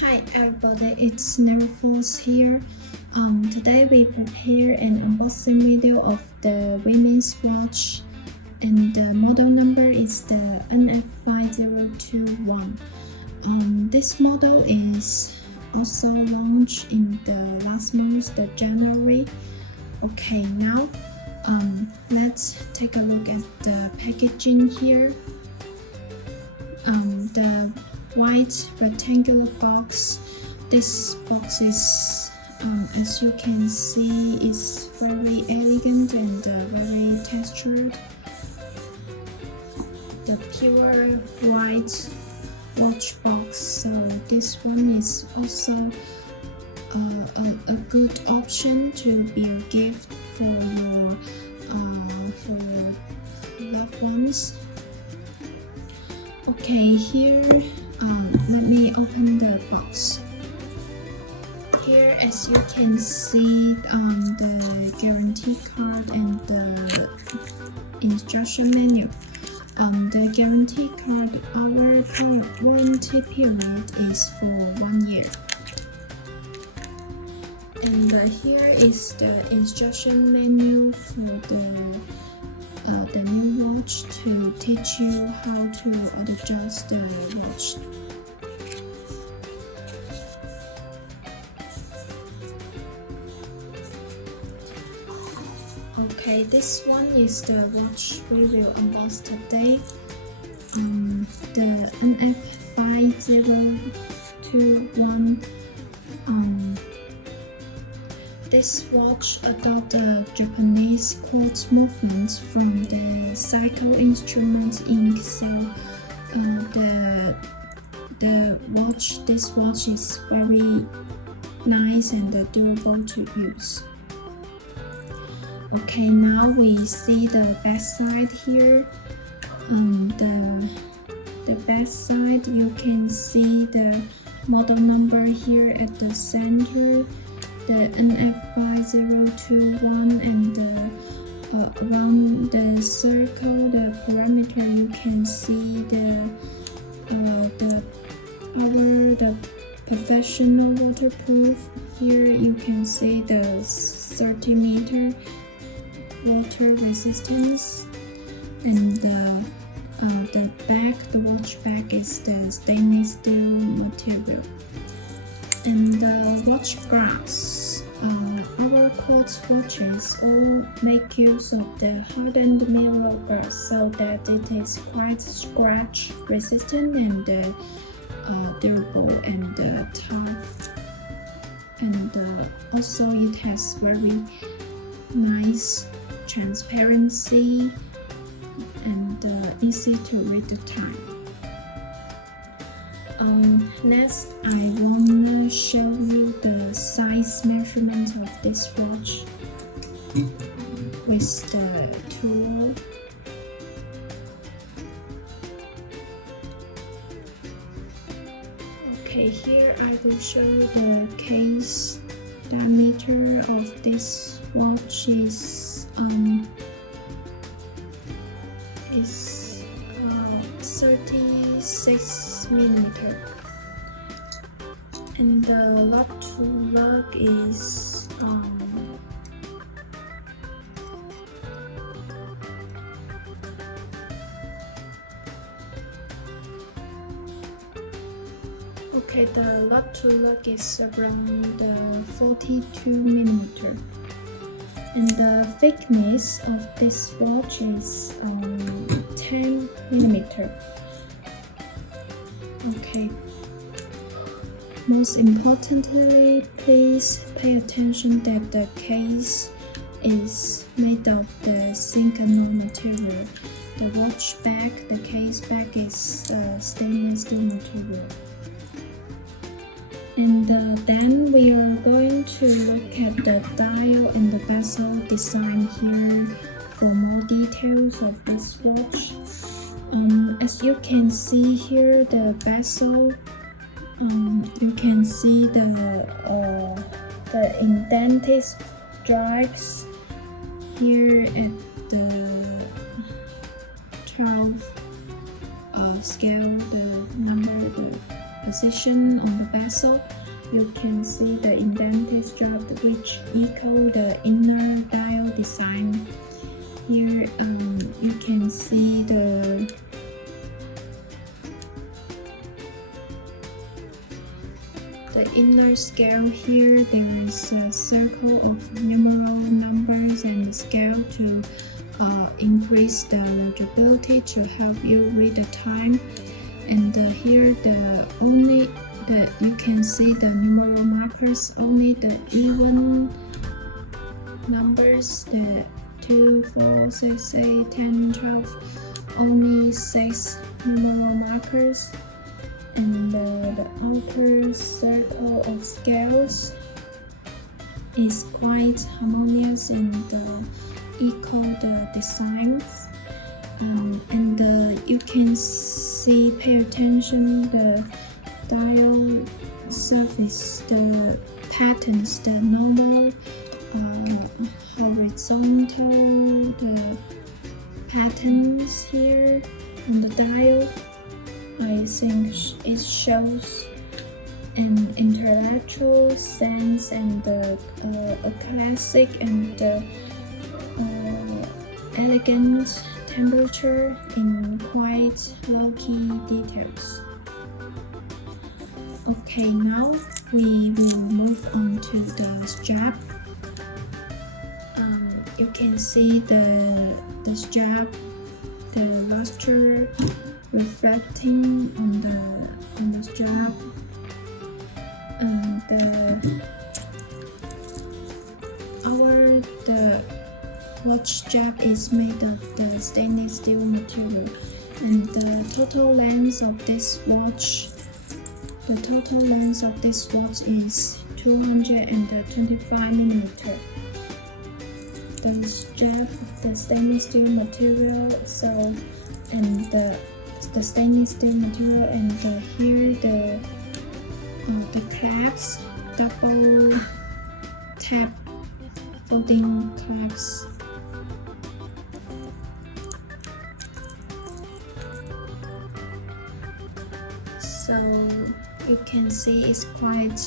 Hi everybody, it's Naviforce here. Today we prepare an unboxing video of the women's watch, and the model number is the NF5021. This model is also launched in the last month, the January. Okay, now let's take a look at the packaging here. The white rectangular box. This box is, as you can see, is very elegant and very textured. The pure white watch box. So this one is also a good option to be a gift for your loved ones. Okay, here let me open the box. Here, as you can see, the guarantee card and the instruction manual. The guarantee card, our warranty period is for 1 year. And here is the instruction manual for the new watch to teach you how to adjust the watch. Okay, this one is the watch we will unbox today. The NF5021. This watch adopts the Japanese quartz movements from the cycle instrument ink. So this watch is very nice and durable to use. Okay, now we see the back side here. The back side, you can see the model number here at the center, the NF5021, and around the circle, the parameter, you can see the professional waterproof. Here you can see the 30-meter water resistance, and the watch back is the stainless steel material. And the watch brass, our quartz watches all make use of the hardened mirror brass so that it is quite scratch resistant and durable and tough. And also it has very nice transparency and easy to read the time. Next, I wanna show you the size measurement of this watch with the tool. Okay, here I will show you the case diameter of this watch is 36 millimeter, and the lock to lug is okay, the lock to lug is around 42 millimeter, and the thickness of this watch is 10 millimeter. Okay. Most importantly, please pay attention that the case is made of the synchronous material. The watch back, the case back is stainless steel material. And then we are going to look at the dial and the bezel design here for more details of this watch. As you can see here, the bezel, you can see the indented stripes here at the 12 scale, the number, the position on the bezel. You can see the indented strap which echo the inner dial design. Here you can see the inner scale. Here there is a circle of numeral numbers and the scale to increase the legibility to help you read the time. And here you can see the numeral markers, only the even numbers, the 2, 4, 6, 8, 10, 12, only 6 numeral markers. And the outer circle of scales is quite harmonious and echo the designs. And you can see, pay attention, the dial surface, the patterns, the normal, horizontal, the patterns here on the dial. I think it shows an intellectual sense and a classic and elegant temperature in quite low-key details. Okay, now we will move on to the strap. You can see the strap, the luster reflecting on the strap, and the watch strap is made of the stainless steel material, and the total length of this watch is 225 mm. The strap of the stainless steel material, and the stainless steel material, and here the clasps, double tap folding clasps. So you can see it's quite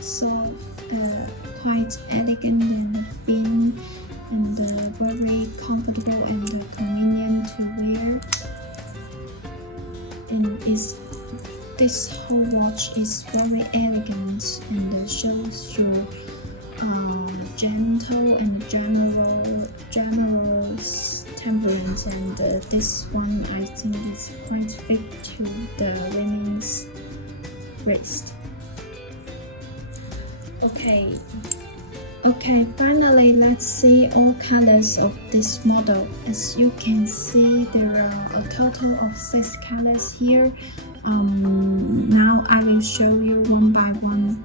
soft, quite elegant and thin, and very comfortable and convenient to wear. And this whole watch is very elegant and shows through gentle and general temperament, and this one I think is quite fit to the women's waist. Okay, finally let's see all colors of this model. As you can see, there are a total of 6 colors here. Now I will show you one by one.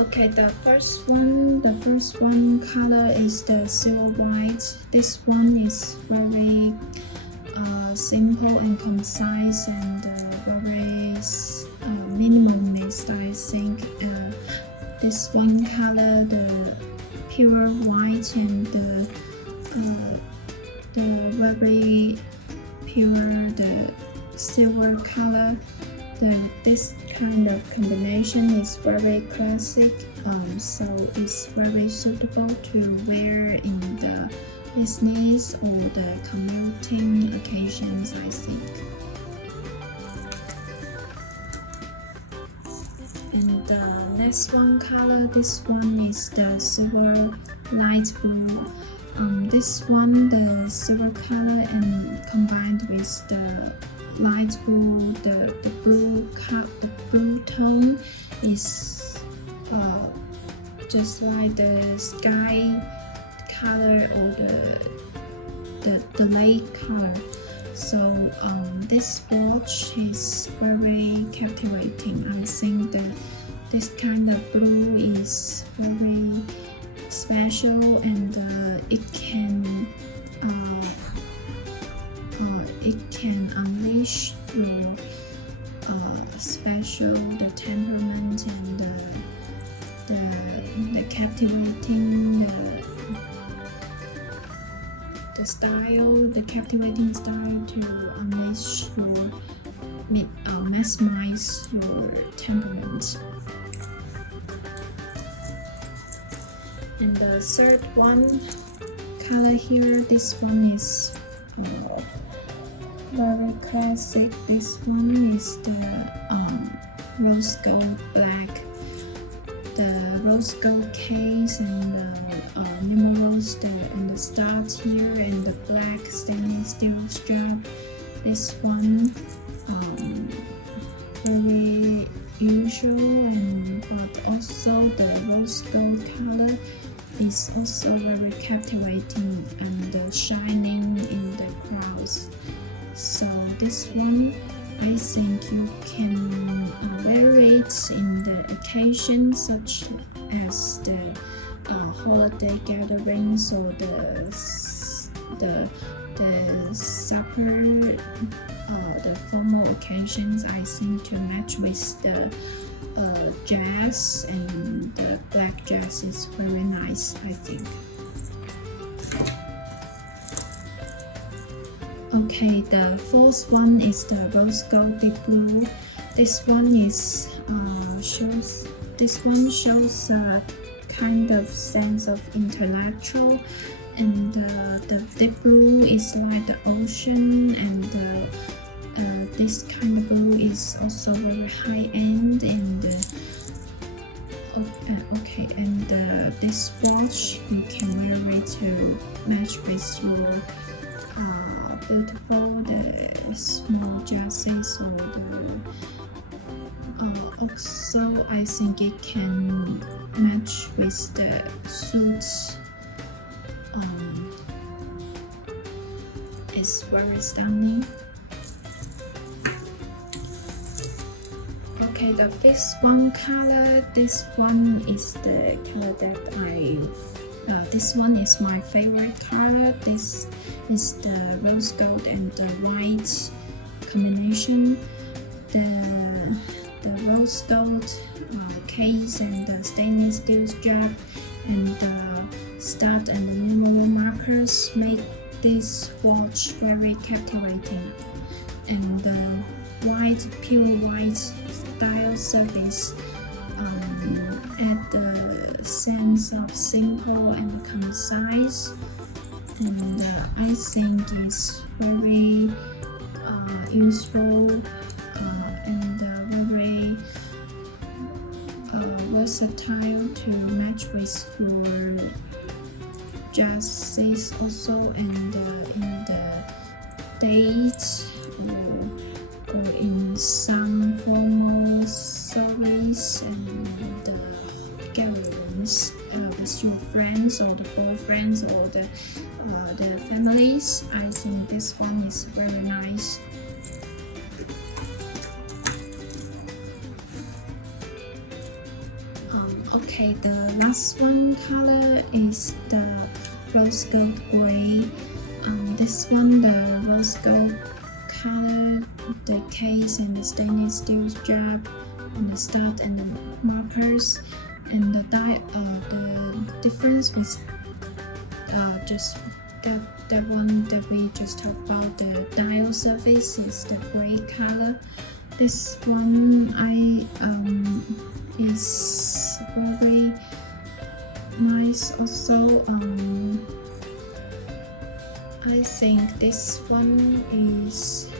Okay, the first one color is the silver white. This one is very simple and concise and very minimalist. I think this one color, the pure white and the very pure the silver color, this kind of combination is very classic, so it's very suitable to wear in the business or the commuting occasions, I think. And the next one color, this one is the silver light blue. This one, the silver color, and combined with the light blue, the blue tone is just like the sky color or the lake color. So this watch is very captivating. I think that this kind of blue is very special, and it can unleash your special the temperament and the captivating the style, the captivating style to unleash your maximize your temperament. And the third one color here, this one is very classic. This one is the rose gold black. The rose gold case and the numerals and the stars here, and the black stainless steel strap. This one very usual, but also the rose gold color is also very captivating and shining in the crowds. So this one, I think you can wear it in the occasion such as the holiday gatherings or the supper, the formal occasions. I think to match with the dress, and the black dress is very nice, I think. Okay, the fourth one is the rose gold deep blue. This one is shows a kind of sense of intellectual, and the deep blue is like the ocean, and this kind of blue is also very high end. And this watch you can wear it to match with your beautiful the small dresses, or also I think it can match with the suits. It's very stunning. Okay, the fifth one color, this one is the color that this one is my favorite color. This is the rose gold and the white combination. The rose gold case and the stainless steel strap and the stud and the numeral markers make this watch very captivating. And the pure white style surface add the sense of simple and concise, and I think it's very useful and very versatile to match with your dresses also, and in the date or in some formal service and gatherings with your friends or the boyfriends or the families. I think this one is very nice. Okay, the last one color is the rose gold gray. This one, the rose gold color, the case and the stainless steel strap and the stud and the markers, and the difference with just the one that we just talked about, the dial surface is the gray color. This one is very nice also. I think this one is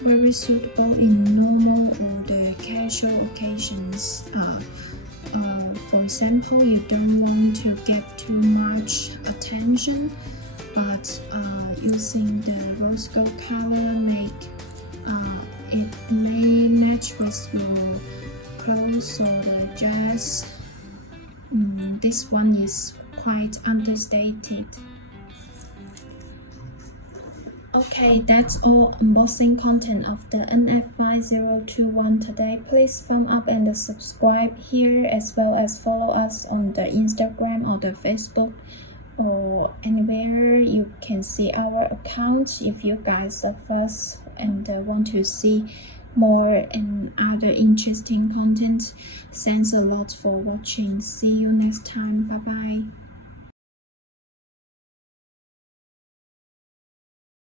very suitable in normal or the casual occasions. For example, you don't want to get too much attention, but using the rose gold color it may match with your clothes or the dress. This one is quite understated. Okay, that's all unboxing content of the NF5021 today. Please thumb up and subscribe here, as well as follow us on the Instagram or the Facebook or anywhere you can see our account if you guys are first and want to see more and other interesting content. Thanks a lot for watching. See you next time. Bye bye.